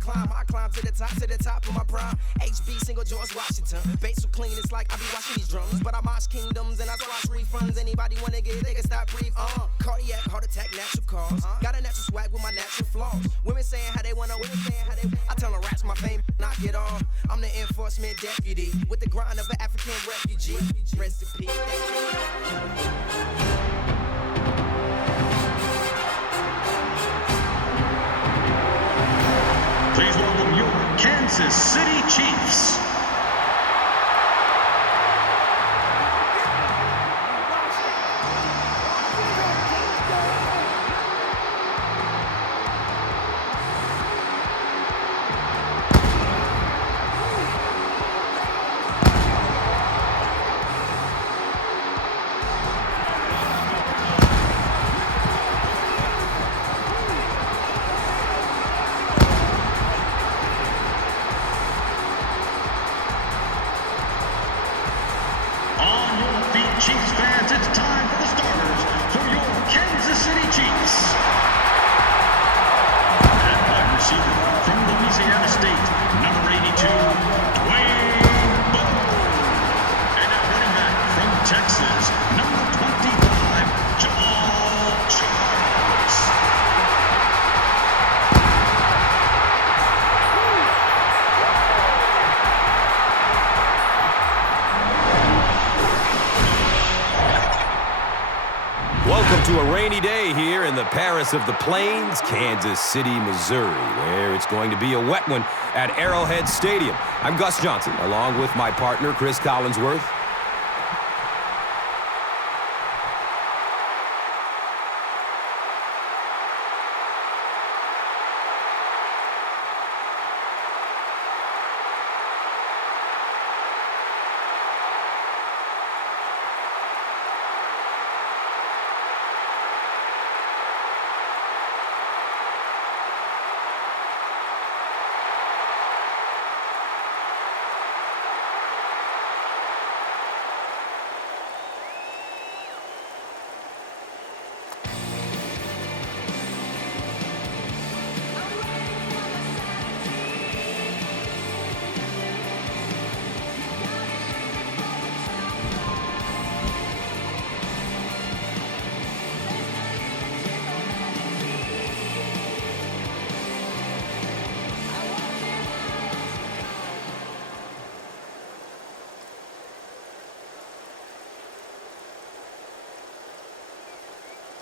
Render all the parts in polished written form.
climb, I climb to the top of my prime. HB, single George Washington. Bass so clean, it's like I be watching these drums. But I march kingdoms and I squash refunds. Anybody wanna get it, they can stop, breathe. Cardiac, heart attack, natural cause. Got a natural swag with my natural flaws. Women saying how they wanna, I tell them raps my fame, knock it off. I'm the enforcement deputy with the grind of an African refugee. Recipe. Please welcome your Kansas City Chiefs. Chiefs fans, it's time for the starters for your Kansas City Chiefs. And wide receiver from Louisiana State, number 82, Dwayne Bowe. And at running back from Texas, number 25, Jamal Charles. Welcome to a rainy day here in the Paris of the Plains, Kansas City, Missouri, where it's going to be a wet one at Arrowhead Stadium. I'm Gus Johnson, along with my partner, Chris Collinsworth.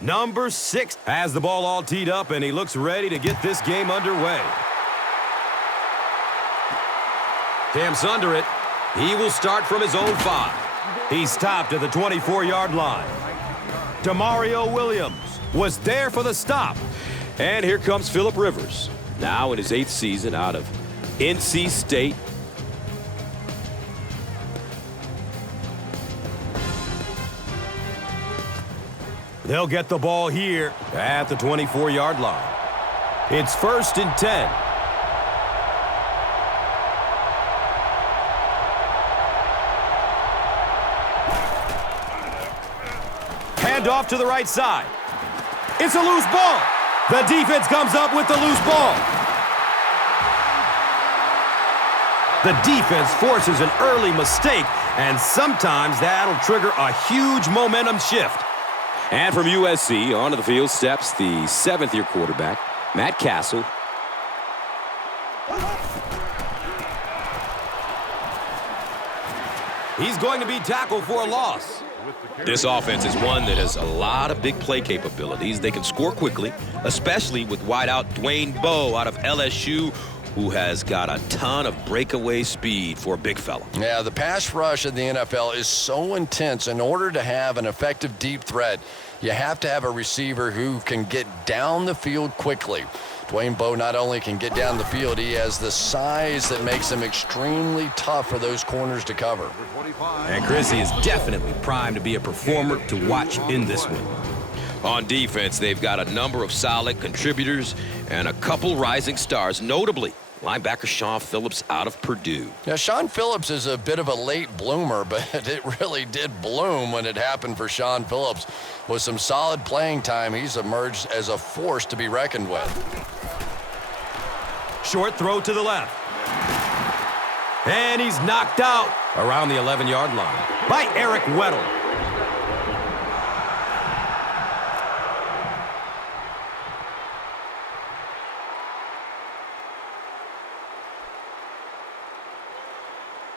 Number 6 has the ball all teed up, and he looks ready to get this game underway. Camps under it. He will start from his own 5. He's stopped at the 24-yard line. Demario Williams was there for the stop. And here comes Phillip Rivers, now in his 8th season out of NC State. They'll get the ball here at the 24-yard line. It's 1st and 10. Hand off to the right side. It's a loose ball. The defense comes up with the loose ball. The defense forces an early mistake, and sometimes that'll trigger a huge momentum shift. And from USC, onto the field steps the 7th-year quarterback, Matt Castle. He's going to be tackled for a loss. This offense is one that has a lot of big play capabilities. They can score quickly, especially with wideout Dwayne Bowe out of LSU, who has got a ton of breakaway speed for a big fella. Yeah, the pass rush in the NFL is so intense. In order to have an effective deep threat, you have to have a receiver who can get down the field quickly. Dwayne Bowe not only can get down the field, he has the size that makes him extremely tough for those corners to cover. And Chrissy is definitely primed to be a performer to watch in this one. On defense, they've got a number of solid contributors and a couple rising stars, notably linebacker Shaun Phillips out of Purdue. Now, Shaun Phillips is a bit of a late bloomer, but it really did bloom when it happened for Shaun Phillips. With some solid playing time, he's emerged as a force to be reckoned with. Short throw to the left. And he's knocked out around the 11-yard line by Eric Weddle.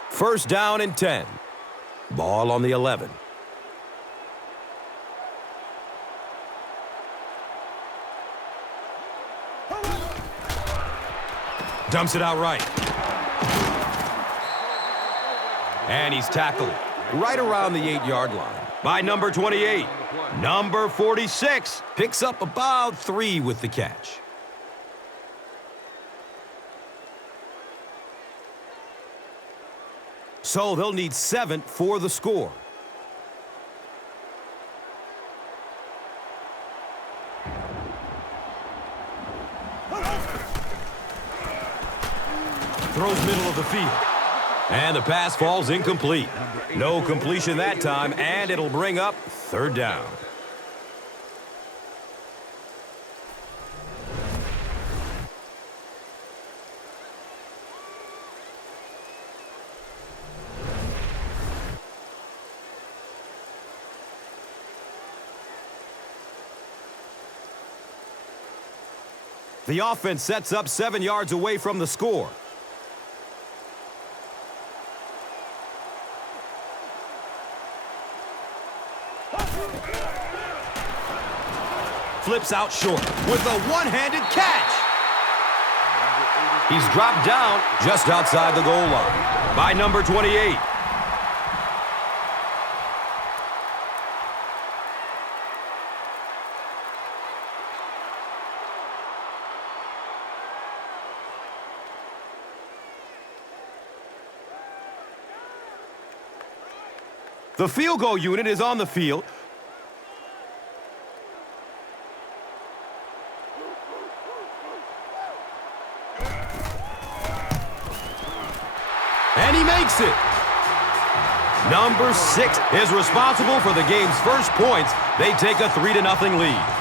First down and 10. Ball on the 11. Dumps it out right. And he's tackled right around the 8-yard line by number 28. Number 46 picks up about 3 with the catch. So they'll need 7 for the score. Throws middle of the field. And the pass falls incomplete. No completion that time, and it'll bring up third down. The offense sets up 7 yards away from the score. Flips out short with a one-handed catch. He's dropped down just outside the goal line by number 28. The field goal unit is on the field. And he makes it. Number 6 is responsible for the game's first points. They take a 3-0 lead.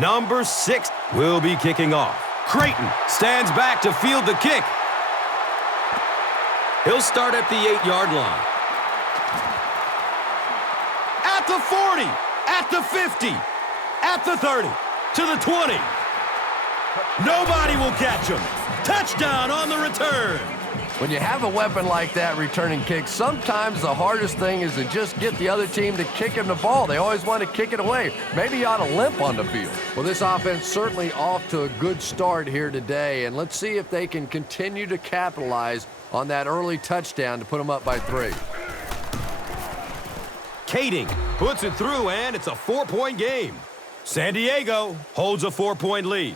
Number 6 will be kicking off. Creighton stands back to field the kick. He'll start at the 8-yard line. At the 40, at the 50, at the 30, to the 20. Nobody will catch him. Touchdown on the return. When you have a weapon like that returning kicks, sometimes the hardest thing is to just get the other team to kick him the ball. They always want to kick it away. Maybe you ought to limp on the field. Well, this offense certainly off to a good start here today, and let's see if they can continue to capitalize on that early touchdown to put them up by 3. Kading puts it through, and it's a 4-point game. San Diego holds a 4-point lead.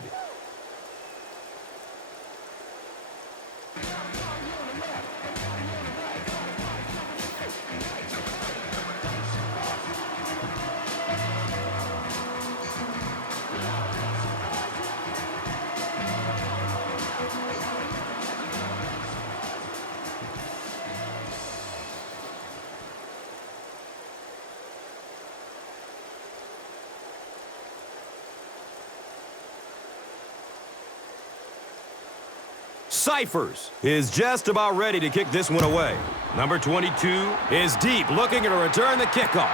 Cyphers is just about ready to kick this one away. Number 22 is deep, looking to return the kickoff.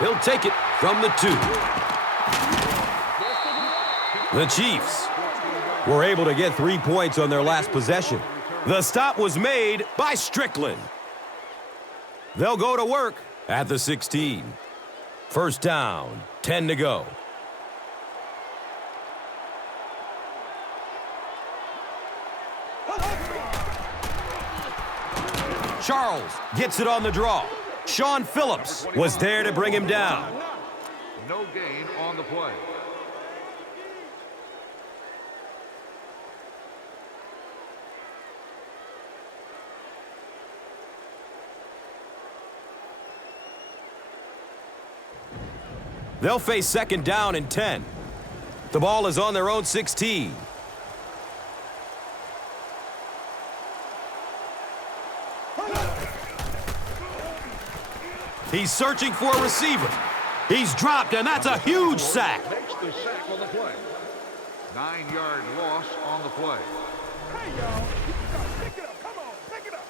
He'll take it from the 2. The Chiefs were able to get 3 points on their last possession. The stop was made by Strickland. They'll go to work at the 16. First down, 10 to go. Charles gets it on the draw. Sean Phillips was there to bring him down. No gain on the play. They'll face second down and 10. The ball is on their own 16. He's searching for a receiver. He's dropped, and that's a huge sack. Makes the sack on the play. 9-yard loss on the play. Hey, y'all. Pick it up. Come on. Pick it up.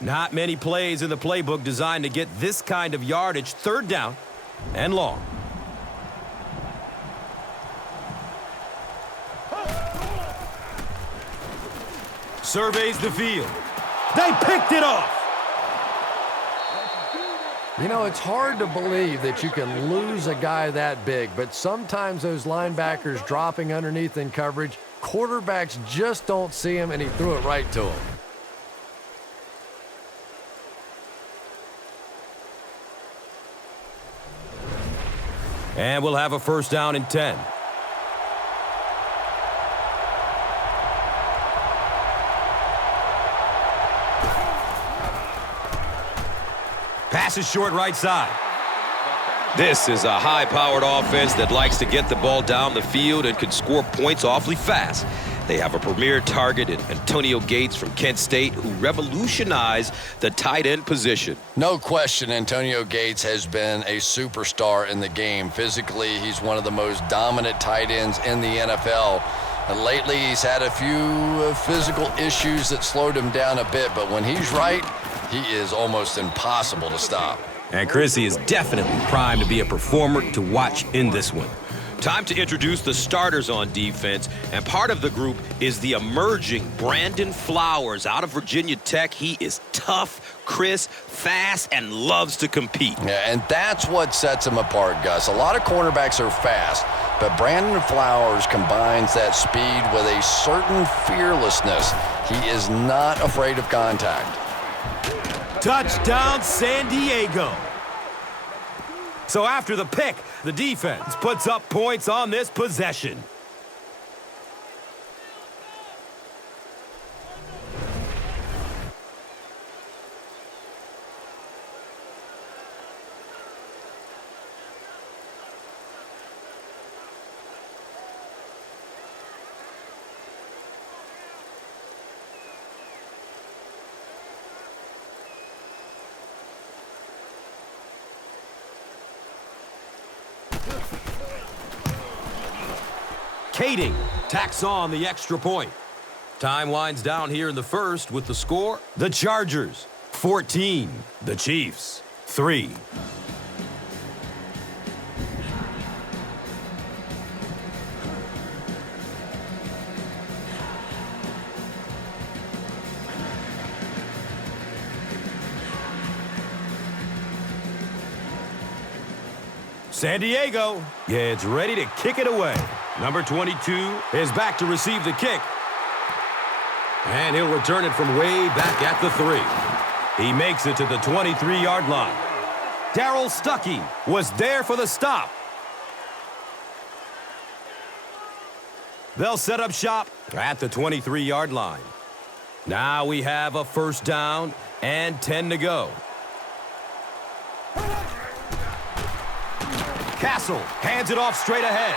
Not many plays in the playbook designed to get this kind of yardage. Third down and long. Surveys the field. They picked it off. You know, it's hard to believe that you can lose a guy that big, but sometimes those linebackers dropping underneath in coverage, quarterbacks just don't see him, and he threw it right to him. And we'll have a first down and 10. Pass is short right side. This is a high-powered offense that likes to get the ball down the field and can score points awfully fast. They have a premier target in Antonio Gates from Kent State, who revolutionized the tight end position. No question, Antonio Gates has been a superstar in the game. Physically, he's one of the most dominant tight ends in the NFL. And lately, he's had a few physical issues that slowed him down a bit. But when he's right, he is almost impossible to stop. And Chrissy is definitely primed to be a performer to watch in this one. Time to introduce the starters on defense, and part of the group is the emerging Brandon Flowers out of Virginia Tech. He is tough, crisp, fast, and loves to compete. Yeah, and that's what sets him apart, Gus. A lot of cornerbacks are fast, but Brandon Flowers combines that speed with a certain fearlessness. He is not afraid of contact. Touchdown, San Diego. So after the pick, the defense puts up points on this possession. Kading tacks on the extra point. Time winds down here in the first with the score. The Chargers, 14. The Chiefs, 3. San Diego gets ready to kick it away. Number 22 is back to receive the kick. And he'll return it from way back at the 3. He makes it to the 23-yard line. Darryl Stuckey was there for the stop. They'll set up shop at the 23-yard line. Now we have a first down and 10 to go. Castle hands it off straight ahead.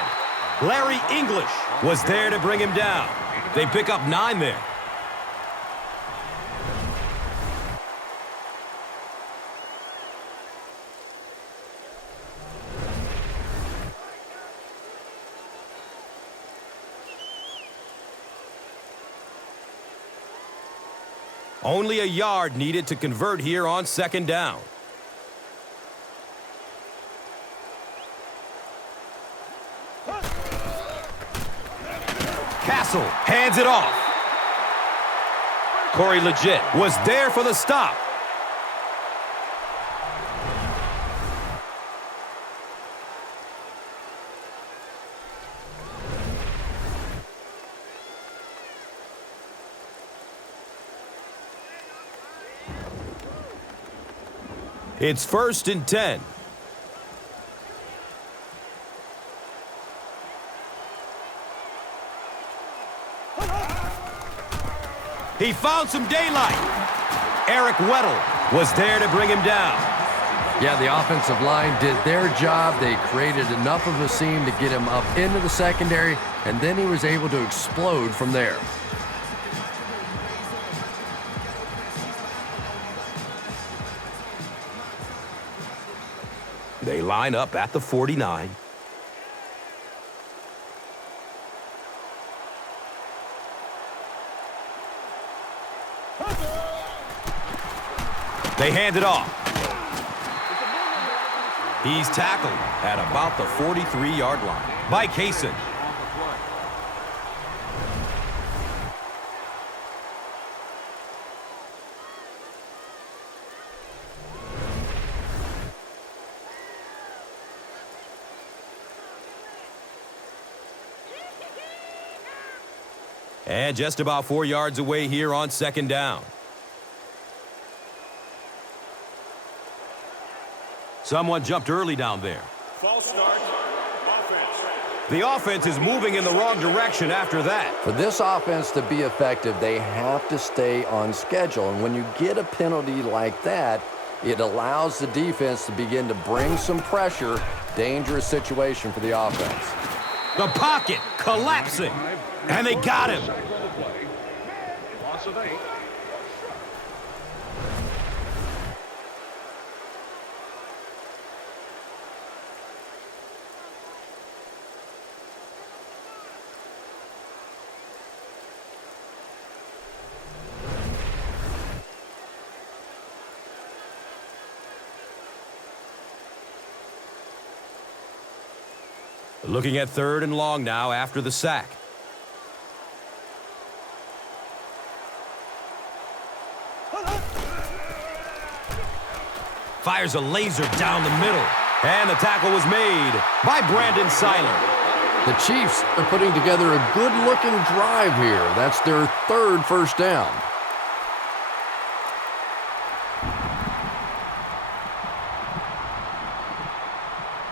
Larry English was there to bring him down. They pick up 9 there. Only a yard needed to convert here on second down. Castle hands it off. Corey Legit was there for the stop. It's 1st and 10. He found some daylight. Eric Weddle was there to bring him down. Yeah, the offensive line did their job. They created enough of a seam to get him up into the secondary, and then he was able to explode from there. They line up at the 49. They hand it off. He's tackled at about the 43-yard line by Kaysen. And just about 4 yards away here on 2nd down. Someone jumped early down there. False start. Offense. The offense is moving in the wrong direction after that. For this offense to be effective, they have to stay on schedule. And when you get a penalty like that, it allows the defense to begin to bring some pressure. Dangerous situation for the offense. The pocket collapsing. And they got him. Loss of 8. Looking at 3rd and long now after the sack. Fires a laser down the middle. And the tackle was made by Brandon Seiler. The Chiefs are putting together a good-looking drive here. That's their 3rd first down.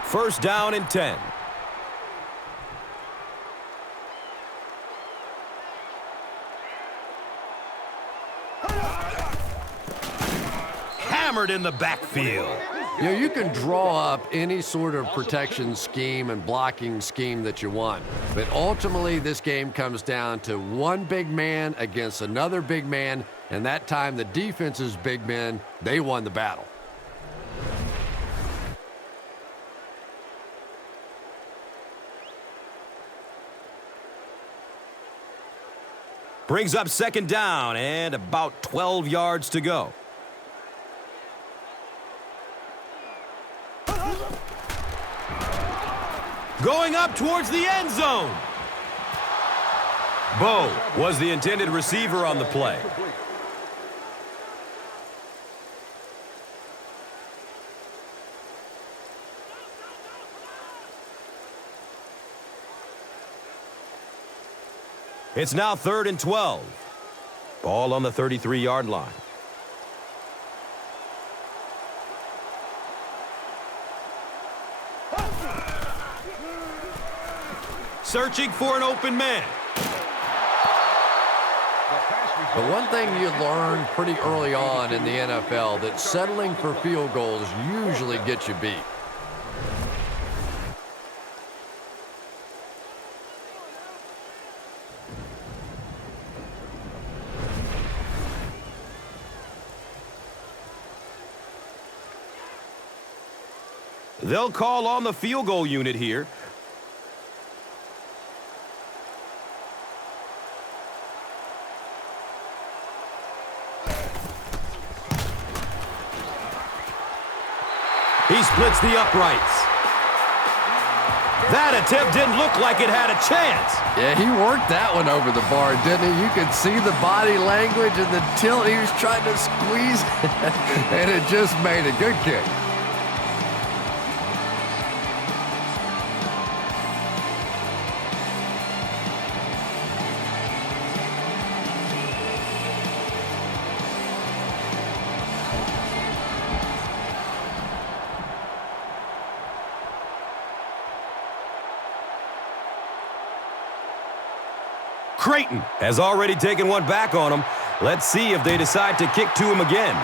First down and 10. Hammered in the backfield. You know, you can draw up any sort of protection scheme and blocking scheme that you want. But ultimately, this game comes down to one big man against another big man. And that time, the defense's big men, they won the battle. Brings up 2nd down and about 12 yards to go. Going up towards the end zone. Bo was the intended receiver on the play. It's now 3rd and 12. Ball on the 33-yard line. Searching for an open man. But one thing you learn pretty early on in the NFL, that settling for field goals usually gets you beat. They'll call on the field goal unit here. He splits the uprights. That attempt didn't look like it had a chance. Yeah, he worked that one over the bar, didn't he? You could see the body language and the tilt. He was trying to squeeze, and it just made a good kick. Creighton has already taken one back on him. Let's see if they decide to kick to him again.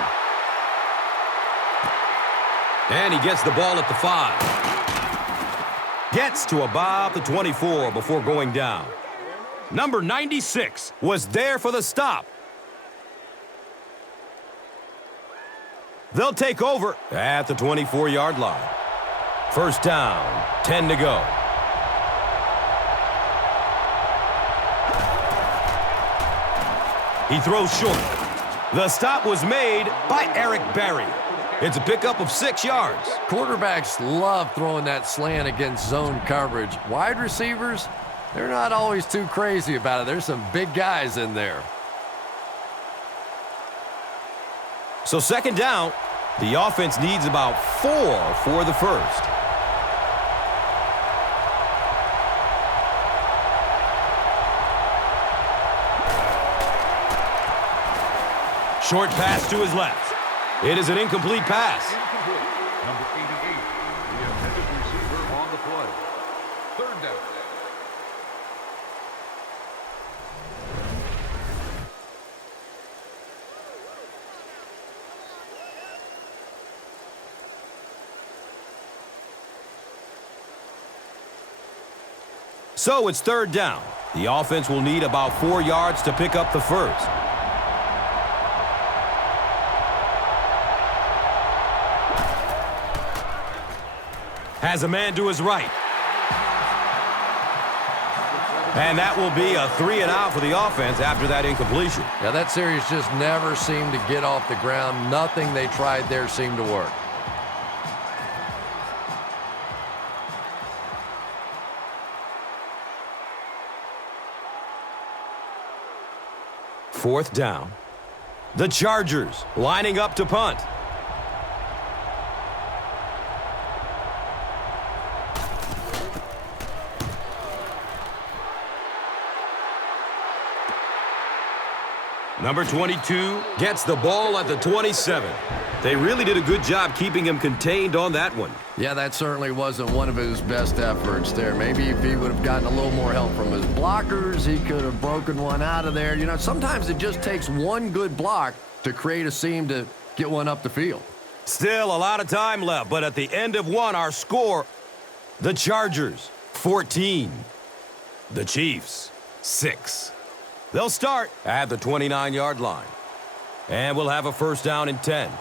And he gets the ball at the 5. Gets to about the 24 before going down. Number 96 was there for the stop. They'll take over at the 24-yard line. First down, 10 to go. He throws short. The stop was made by Eric Berry. It's a pickup of 6 yards. Quarterbacks love throwing that slant against zone coverage. Wide receivers, they're not always too crazy about it. There's some big guys in there. So second down, the offense needs about 4 for the first. Short pass to his left. It is an incomplete pass. Incomplete. Number 88, the intended receiver on the play. Third down. So it's third down. The offense will need about 4 yards to pick up the first. Has a man to his right. And that will be a 3 and out for the offense after that incompletion. Yeah, that series just never seemed to get off the ground. Nothing they tried there seemed to work. Fourth down. The Chargers lining up to punt. Number 22 gets the ball at the 27. They really did a good job keeping him contained on that one. Yeah, that certainly wasn't one of his best efforts there. Maybe if he would have gotten a little more help from his blockers, he could have broken one out of there. You know, sometimes it just takes one good block to create a seam to get one up the field. Still a lot of time left, but at the end of one, our score, the Chargers, 14. The Chiefs, 6. They'll start at the 29-yard line. And we'll have a first down and 10.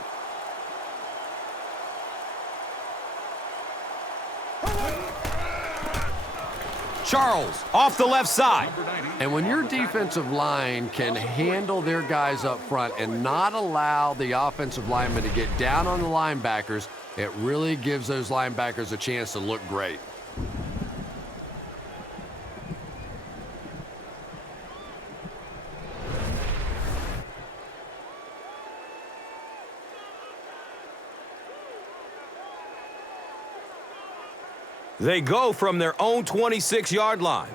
Charles off the left side. And when your defensive line can handle their guys up front and not allow the offensive linemen to get down on the linebackers, it really gives those linebackers a chance to look great. They go from their own 26-yard line.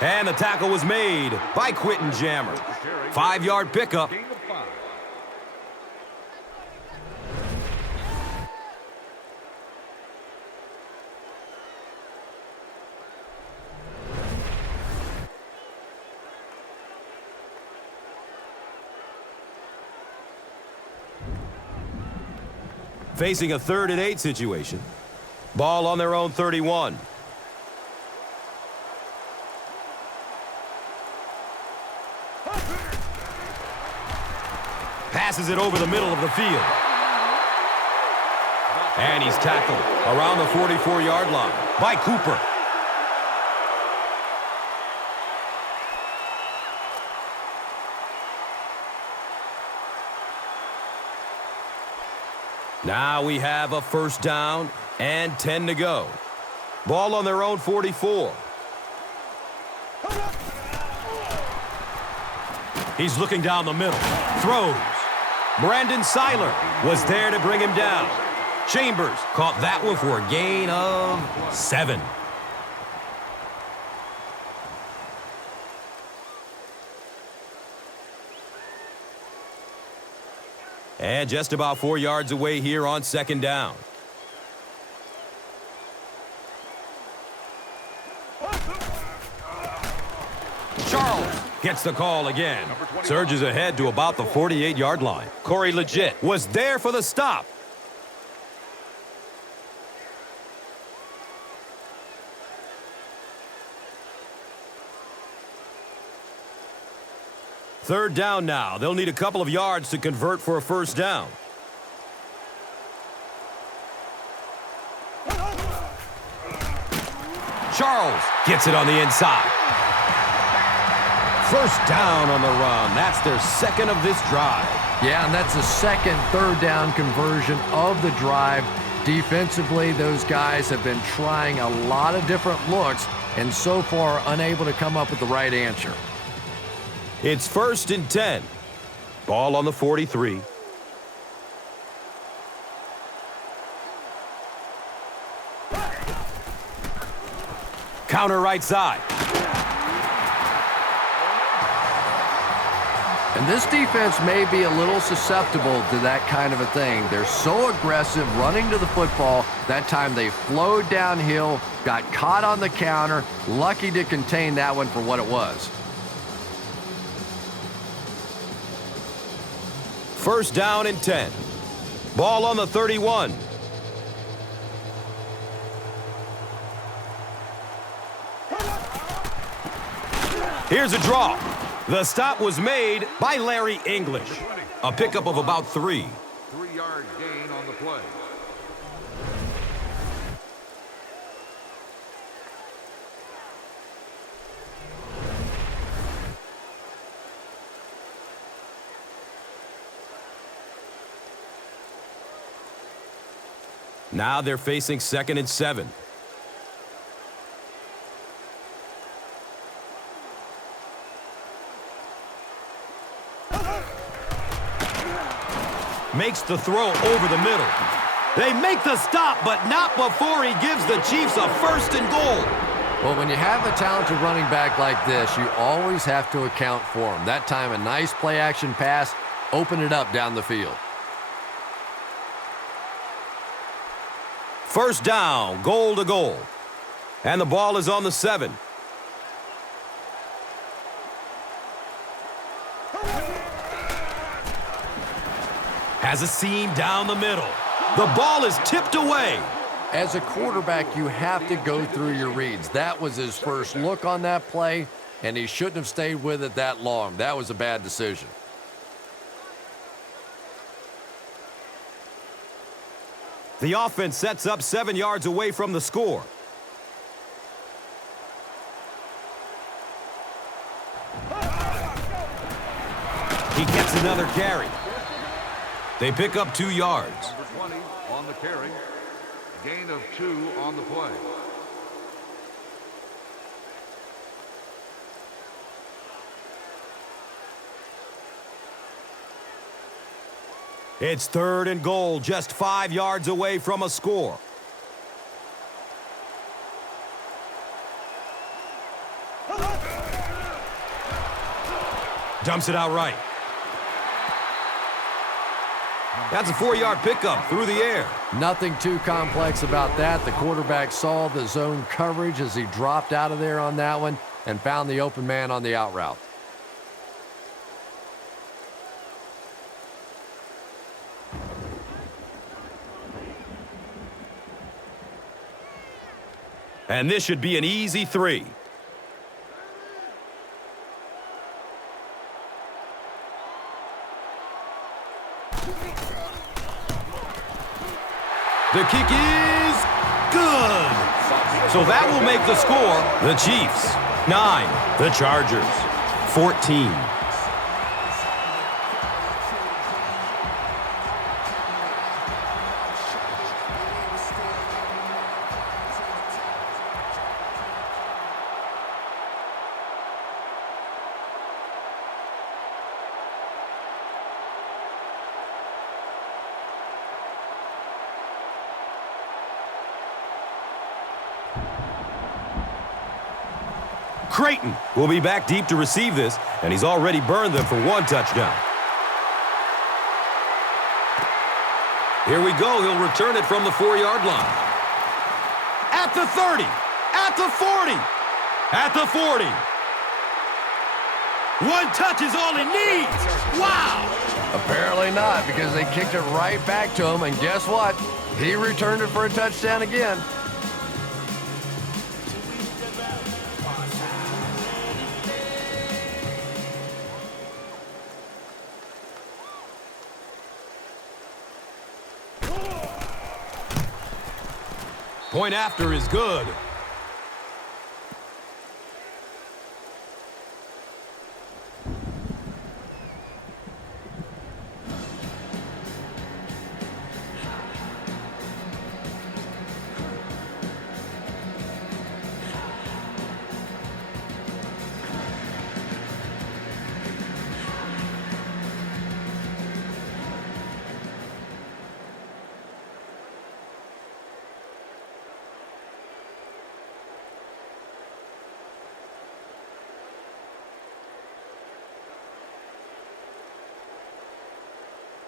And the tackle was made by Quentin Jammer. 5-yard pickup. Gain of 5. Facing a 3rd and 8 situation. Ball on their own 31. Passes it over the middle of the field. And he's tackled around the 44-yard line by Cooper. Now we have a first down and 10 to go. Ball on their own 44. He's looking down the middle. Throws. Brandon Seiler was there to bring him down. Chambers caught that one for a gain of 7. And just about 4 yards away here on second down. Charles gets the call again. Surges ahead to about the 48-yard line. Corey Legit was there for the stop. Third down now. They'll need a couple of yards to convert for a first down. Charles gets it on the inside. First down on the run. That's their second of this drive. Yeah, and that's the second third down conversion of the drive. Defensively, those guys have been trying a lot of different looks and so far unable to come up with the right answer. It's 1st and 10. Ball on the 43. Counter right side. And this defense may be a little susceptible to that kind of a thing. They're so aggressive running to the football. That time they flowed downhill, got caught on the counter, lucky to contain that one for what it was. First down and 10. Ball on the 31. Here's a draw. The stop was made by Larry English. A pickup of about 3. 3-yard gain on the play. Now they're facing 2nd and 7. Makes the throw over the middle. They make the stop, but not before he gives the Chiefs a 1st and goal. Well, when you have a talented running back like this, you always have to account for him. That time, a nice play-action pass, open it up down the field. First down, goal to goal. And the ball is on the 7. Has a seam down the middle. The ball is tipped away. As a quarterback, you have to go through your reads. That was his first look on that play, and he shouldn't have stayed with it that long. That was a bad decision. The offense sets up 7 yards away from the score. He gets another carry. They pick up 2 yards. Number 20 on the carry. Gain of 2 on the play. It's 3rd and goal, just 5 yards away from a score. Dumps it out right. That's a 4-yard pickup through the air. Nothing too complex about that. The quarterback saw the zone coverage as he dropped out of there on that one and found the open man on the out route. And this should be an easy 3. The kick is good. So that will make the score the Chiefs 9, the Chargers 14. Creighton will be back deep to receive this, and he's already burned them for 1 touchdown. Here we go. He'll return it from the 4-yard line. At the 30. At the 40. At the 40. One touch is all he needs. Wow. Apparently not, because they kicked it right back to him, and guess what? He returned it for a touchdown again. Point after is good.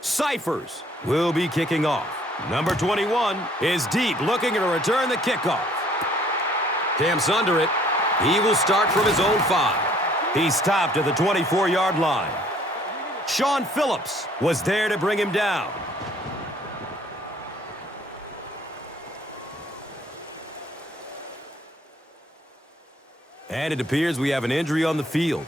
Cyphers will be kicking off. Number 21 is deep, looking to return the kickoff. Camps under it. He will start from his own 5. He stopped at the 24-yard line. Sean Phillips was there to bring him down. And it appears we have an injury on the field.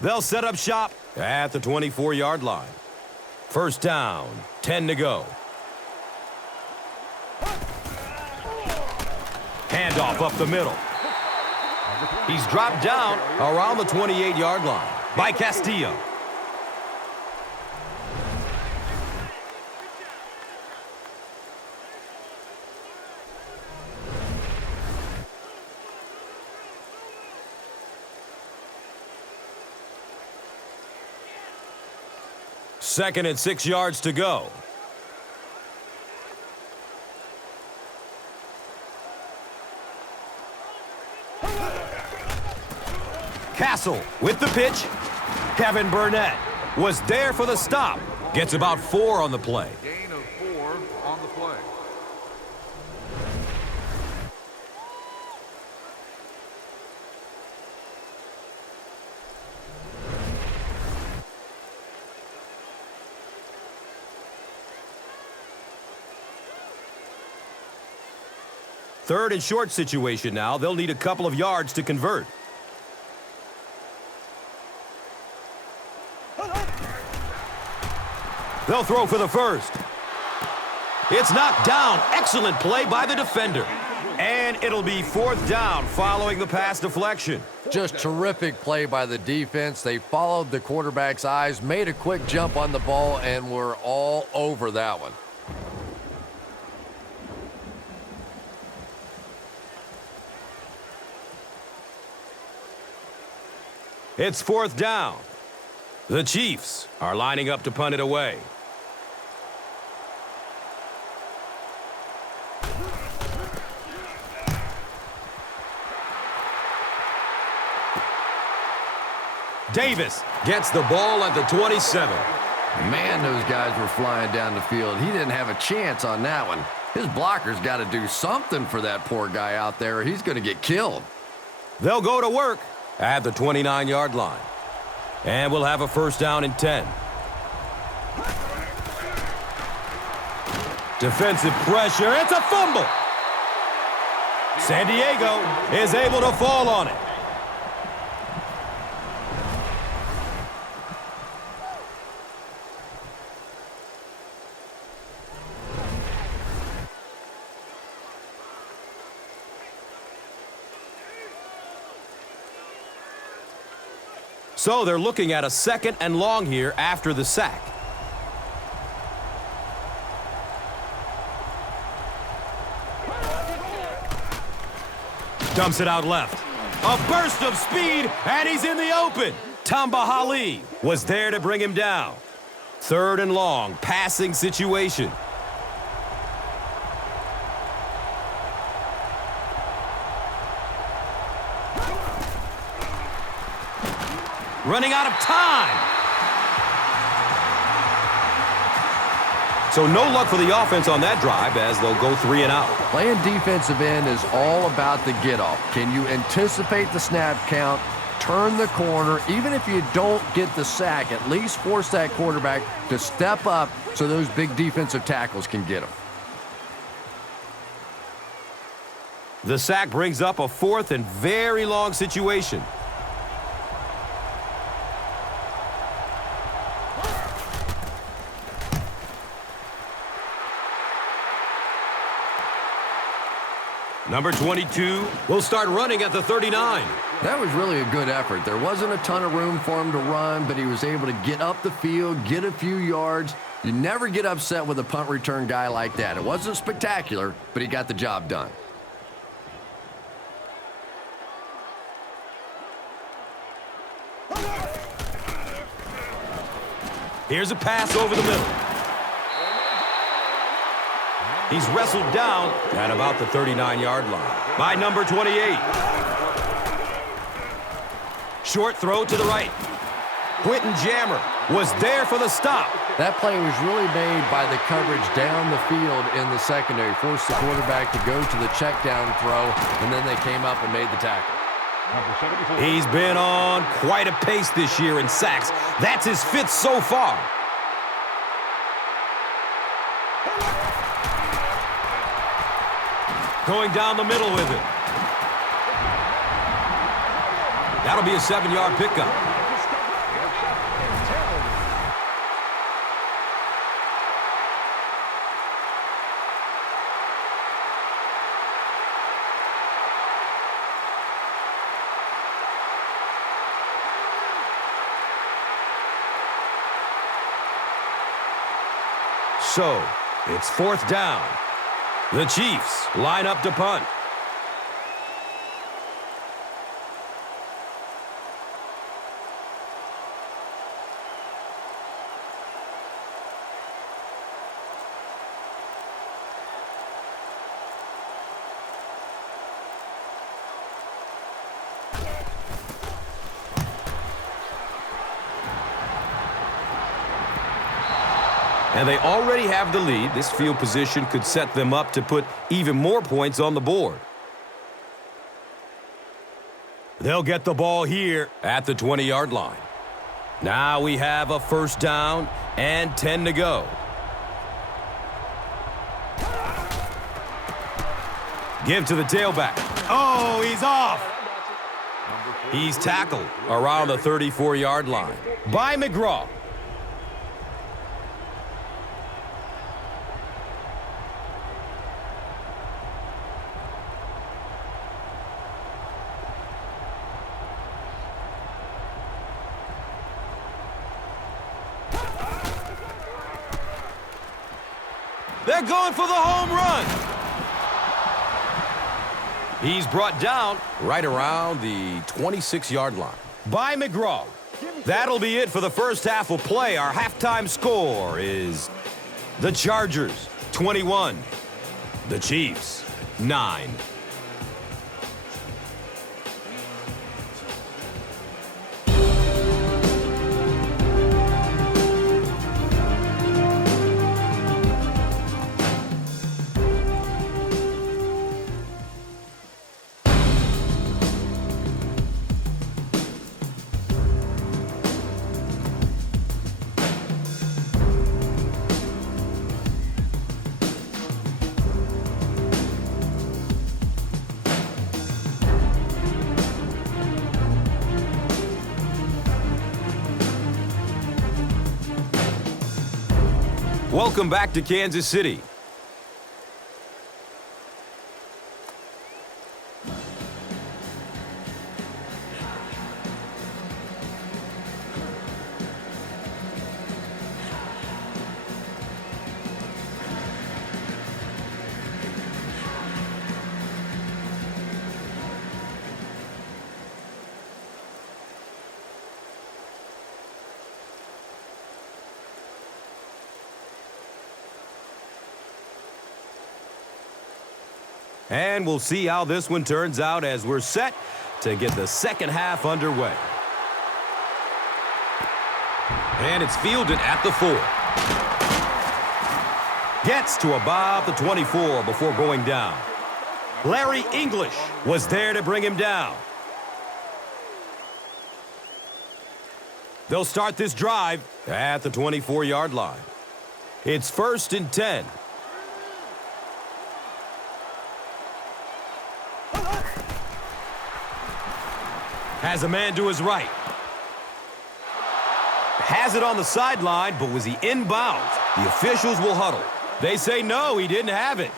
They'll set up shop at the 24-yard line. First down, 10 to go. Handoff up the middle. He's dropped down around the 28-yard line by Castillo. Second and 6 yards to go. Castle with the pitch. Kevin Burnett was there for the stop. Gets about 4 on the play. Gain of 4 on the play. Third and short situation now. They'll need a couple of yards to convert. They'll throw for the first. It's knocked down. Excellent play by the defender. And it'll be 4th down following the pass deflection. Just terrific play by the defense. They followed the quarterback's eyes, made a quick jump on the ball, and were all over that one. It's 4th down. The Chiefs are lining up to punt it away. Davis gets the ball at the 27. Man, those guys were flying down the field. He didn't have a chance on that one. His blocker's got to do something for that poor guy out there, or he's going to get killed. They'll go to work at the 29-yard line. And we'll have a first down and 10. Defensive pressure. It's a fumble. San Diego is able to fall on it. So they're looking at a 2nd and long here after the sack. Dumps it out left. A burst of speed, and he's in the open. Tamba Hali was there to bring him down. 3rd and long, passing situation. Running out of time. So no luck for the offense on that drive as they'll go 3 and out. Playing defensive end is all about the get-off. Can you anticipate the snap count, turn the corner, even if you don't get the sack, at least force that quarterback to step up so those big defensive tackles can get him. The sack brings up a 4th and very long situation. Number 22 will start running at the 39. That was really a good effort. There wasn't a ton of room for him to run, but he was able to get up the field, get a few yards. You never get upset with a punt return guy like that. It wasn't spectacular, but he got the job done. Here's a pass over the middle. He's wrestled down at about the 39-yard line by number 28. Short throw to the right. Quentin Jammer was there for the stop. That play was really made by the coverage down the field in the secondary. Forced the quarterback to go to the check down throw, and then they came up and made the tackle. He's been on quite a pace this year in sacks. That's his 5th so far. Going down the middle with it. That'll be a 7-yard pickup. So, it's 4th down. The Chiefs line up to punt. And they already have the lead. This field position could set them up to put even more points on the board. They'll get the ball here at the 20-yard line. Now we have a 1st down and 10 to go. Give to the tailback. Oh, he's off. He's tackled around the 34-yard line by McGraw. They're going for the home run. He's brought down right around the 26-yard line by McGraw. That'll be it for the first half of play. Our halftime score is the Chargers 21, the Chiefs 9. Welcome back to Kansas City. And we'll see how this one turns out as we're set to get the second half underway. And it's fielded at the 4. Gets to about the 24 before going down. Larry English was there to bring him down. They'll start this drive at the 24-yard line. It's 1st and 10. Has a man to his right. Has it on the sideline, but was he inbounds? The officials will huddle. They say no, he didn't have it.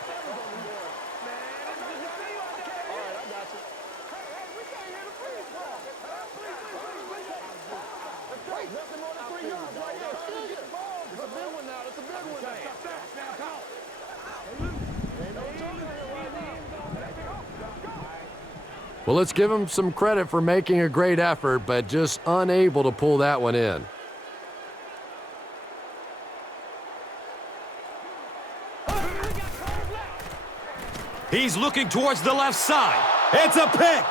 Well, let's give him some credit for making a great effort, but just unable to pull that one in. He's looking towards the left side. It's a pick.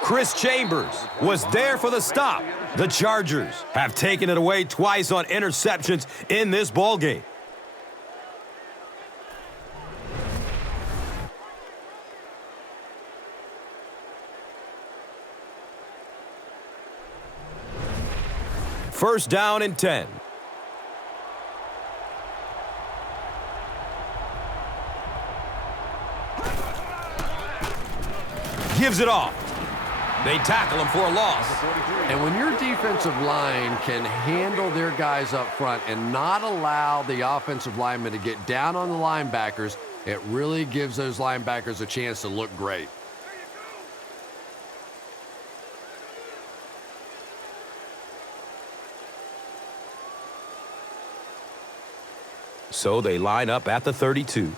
Chris Chambers was there for the stop. The Chargers have taken it away twice on interceptions in this ballgame. First down and 10. Gives it off. They tackle him for a loss. And when your defensive line can handle their guys up front and not allow the offensive linemen to get down on the linebackers, it really gives those linebackers a chance to look great. So they line up at the 32.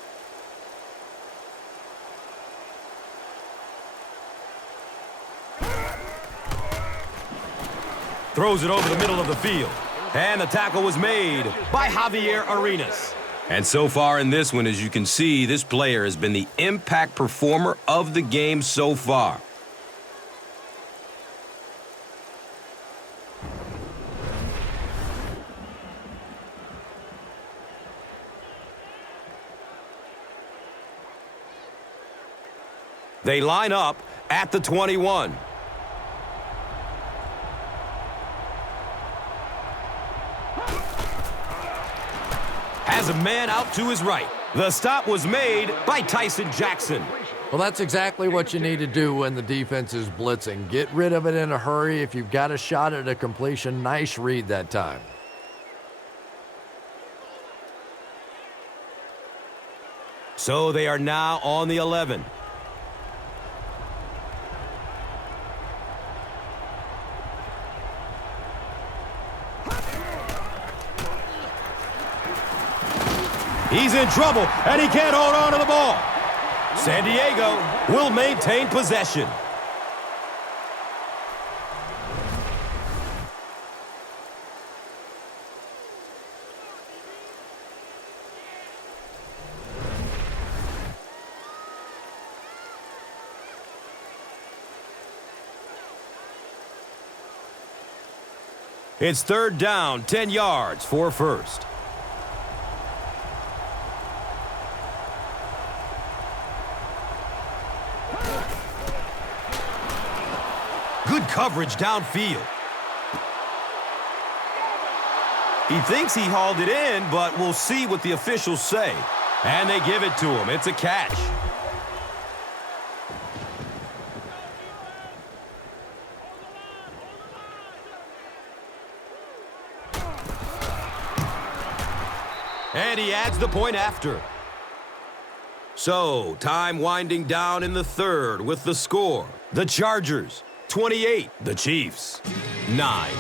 Throws it over the middle of the field. And the tackle was made by Javier Arenas. And so far in this one, as you can see, this player has been the impact performer of the game so far. They line up at the 21. Has a man out to his right. The stop was made by Tyson Jackson. Well, that's exactly what you need to do when the defense is blitzing. Get rid of it in a hurry. If you've got a shot at a completion, nice read that time. So they are now on the 11. He's in trouble, and he can't hold on to the ball. San Diego will maintain possession. It's 3rd down, 10 yards for first. Good coverage downfield. He thinks he hauled it in, but we'll see what the officials say. And they give it to him. It's a catch. And he adds the point after. So, time winding down in the 3rd with the score. The Chargers, 28. The Chiefs, 9.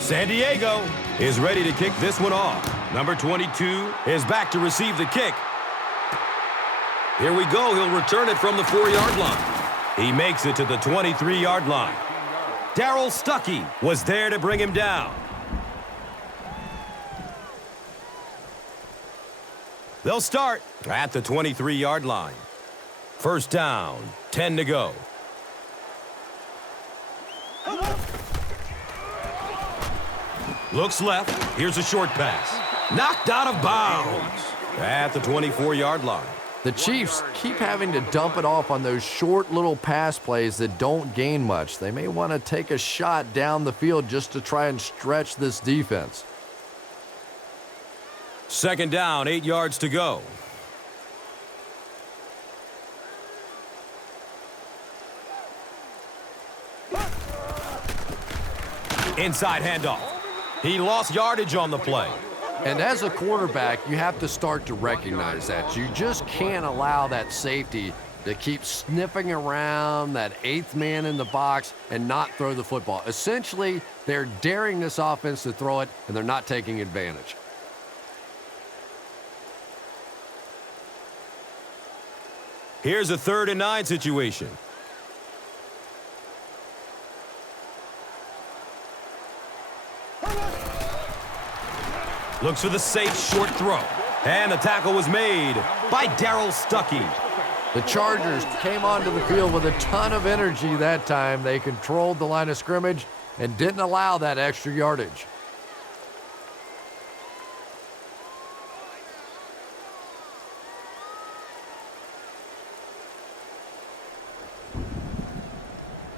San Diego is ready to kick this one off. Number 22 is back to receive the kick. Here we go. He'll return it from the 4-yard line. He makes it to the 23-yard line. Darryl Stuckey was there to bring him down. They'll start at the 23-yard line. First down, 10 to go. Looks left. Here's a short pass. Knocked out of bounds at the 24-yard line. The Chiefs keep having to dump it off on those short little pass plays that don't gain much. They may want to take a shot down the field just to try and stretch this defense. Second down, 8 yards to go. Inside handoff. He lost yardage on the play. And as a quarterback, you have to start to recognize that. You just can't allow that safety to keep sniffing around that 8th man in the box and not throw the football. Essentially, they're daring this offense to throw it, and they're not taking advantage. Here's a 3rd and 9 situation. Looks for the safe short throw. And the tackle was made by Darryl Stuckey. The Chargers came onto the field with a ton of energy that time. They controlled the line of scrimmage and didn't allow that extra yardage.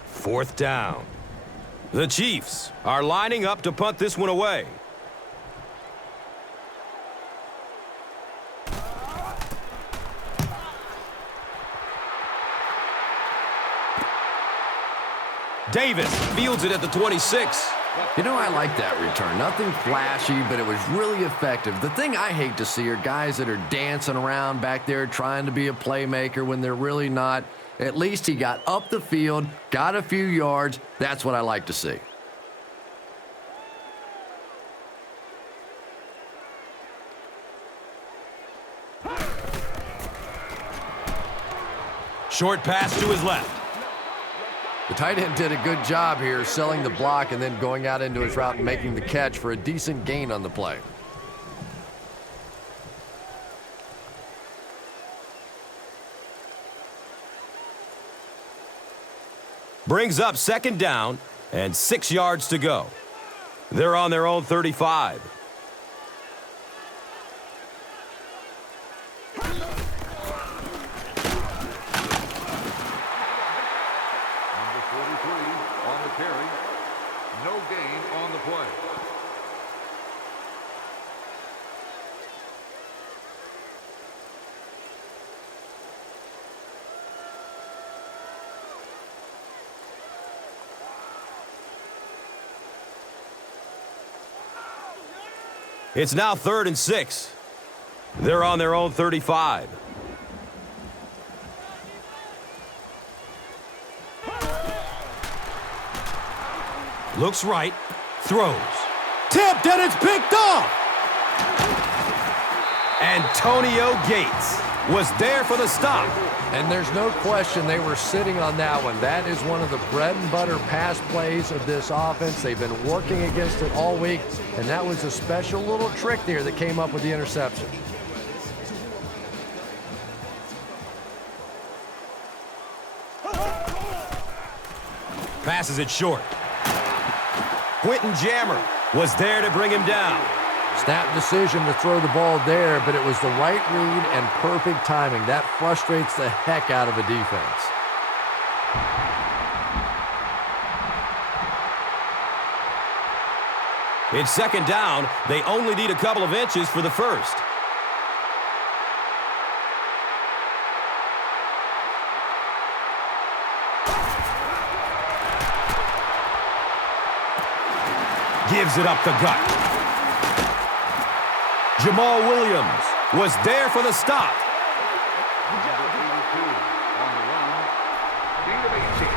Fourth down. The Chiefs are lining up to punt this one away. Davis fields it at the 26. You know, I like that return. Nothing flashy, but it was really effective. The thing I hate to see are guys that are dancing around back there trying to be a playmaker when they're really not. At least he got up the field, got a few yards. That's what I like to see. Short pass to his left. The tight end did a good job here selling the block and then going out into his route and making the catch for a decent gain on the play. Brings up second down and 6 yards to go. They're on their own 35. Number 43 on the carry. No gain on the play. It's now 3rd and 6. They're on their own 35. Looks right, throws. Tipped and it's picked off! Antonio Gates was there for the stop. And there's no question they were sitting on that one. That is one of the bread and butter pass plays of this offense. They've been working against it all week, and that was a special little trick there that came up with the interception. Passes it short. Quentin Jammer was there to bring him down. Snap decision to throw the ball there, but it was the right read and perfect timing. That frustrates the heck out of a defense. It's second down. They only need a couple of inches for the first. Gives it up the gut. Jamal Williams was there for the stop. Number 82 on the run. Gain of 18.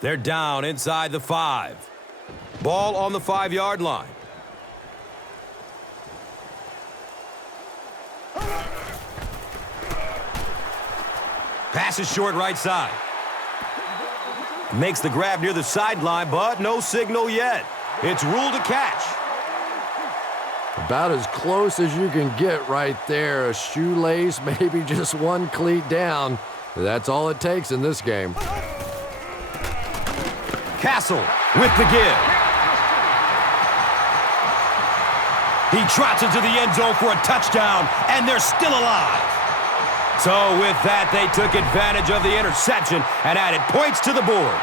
They're down inside the 5. Ball on the 5-yard line. Pass is short right side. Makes the grab near the sideline, but no signal yet. It's ruled a catch. About as close as you can get right there. A shoelace, maybe just one cleat down. That's all it takes in this game. Castle with the give. He trots into the end zone for a touchdown, and they're still alive. So with that, they took advantage of the interception and added points to the board.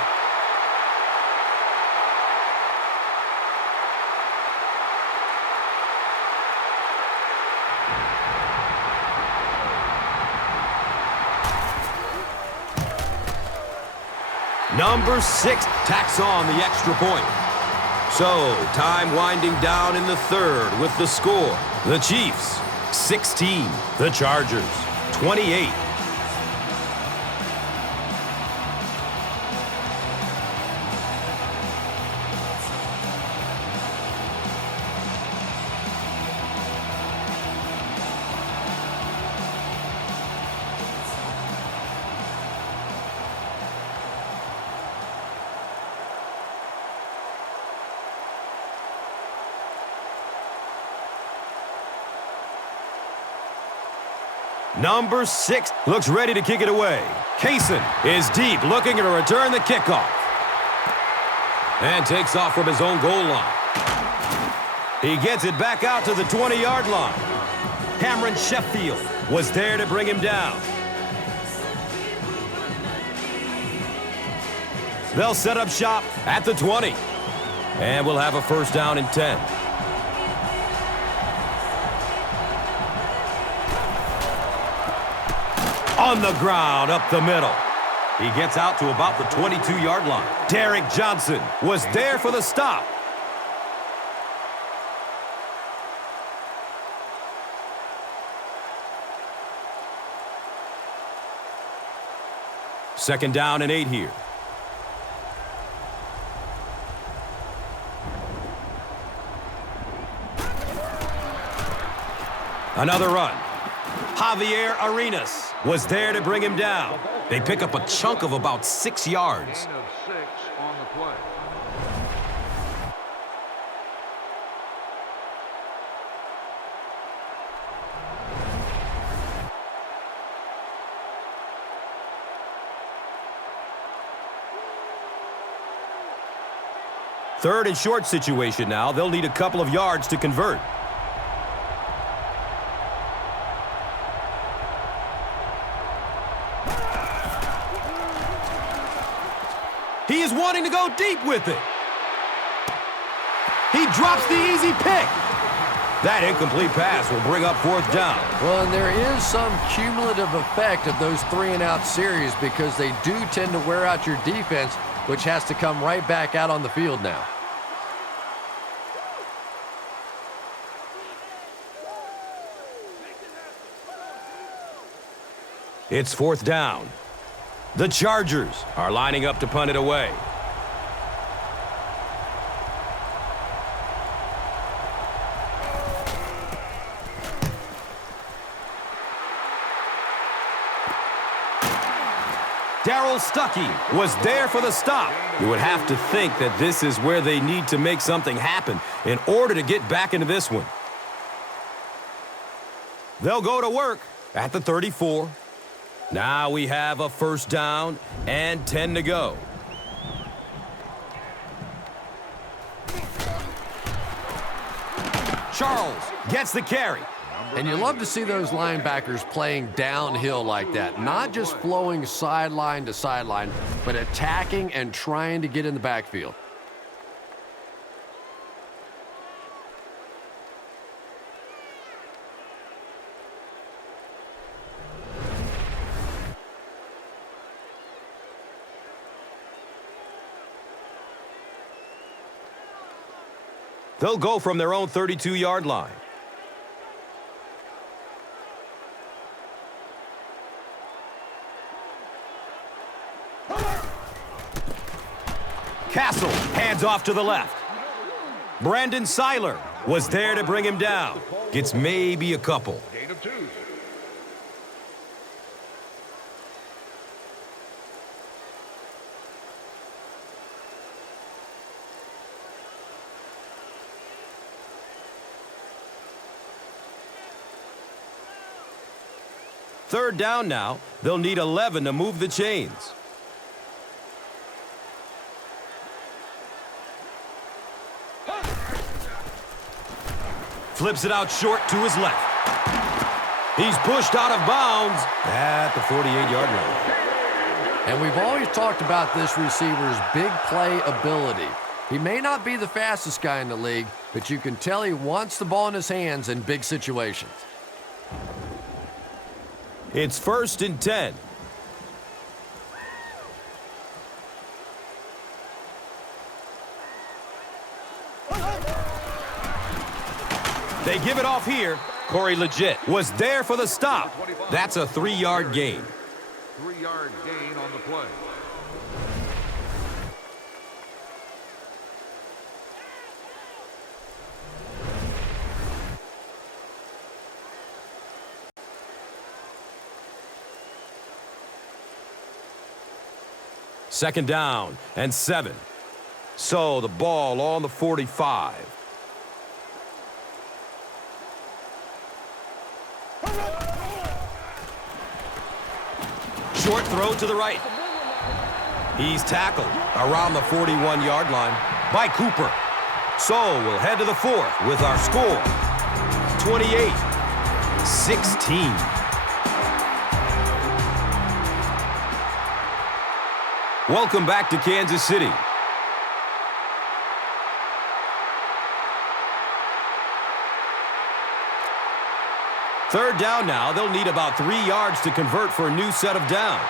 Number 6 tacks on the extra point. So, time winding down in the 3rd with the score. The Chiefs, 16. The Chargers, 28. Number 6 looks ready to kick it away. Kaysen is deep, looking to return the kickoff. And takes off from his own goal line. He gets it back out to the 20-yard line. Cameron Sheffield was there to bring him down. They'll set up shop at the 20. And we'll have a first down and 10. On the ground, up the middle. He gets out to about the 22-yard line. Derek Johnson was there for the stop. Second down and 8 here. Another run. Javier Arenas was there to bring him down. They pick up a chunk of about 6 yards. Gain of 6 on the play. Third and short situation now. They'll need a couple of yards to convert. He is wanting to go deep with it. He drops the easy pick. That incomplete pass will bring up fourth down. Well, and there is some cumulative effect of those 3-and-out series because they do tend to wear out your defense, which has to come right back out on the field now. It's fourth down. The Chargers are lining up to punt it away. Darryl Stuckey was there for the stop. You would have to think that this is where they need to make something happen in order to get back into this one. They'll go to work at the 34. Now we have a first down and 10 to go. Charles gets the carry. And you love to see those linebackers playing downhill like that. Not just flowing sideline to sideline, but attacking and trying to get in the backfield. They'll go from their own 32-yard line. Castle hands off to the left. Brandon Seiler was there to bring him down. Gets maybe a couple. Gain of 2. Third down now. They'll need 11 to move the chains. Flips it out short to his left. He's pushed out of bounds at the 48-yard line. And we've always talked about this receiver's big play ability. He may not be the fastest guy in the league, but you can tell he wants the ball in his hands in big situations. It's 1st and 10. They give it off here. Corey Legit was there for the stop. That's a 3-yard gain. 3-yard gain on the play. Second down and 7. So the ball on the 45. Short throw to the right. He's tackled around the 41-yard line by Cooper. So we'll head to the 4th with our score, 28-16. Welcome back to Kansas City. Third down now. They'll need about 3 yards to convert for a new set of downs.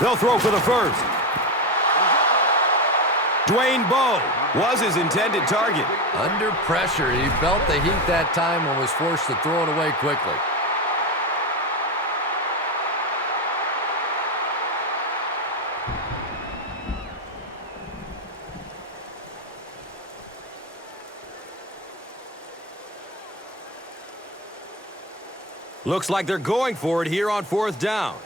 They'll throw for the first. Dwayne Bowe was his intended target. Under pressure, he felt the heat that time and was forced to throw it away quickly. Looks like they're going for it here on 4th down.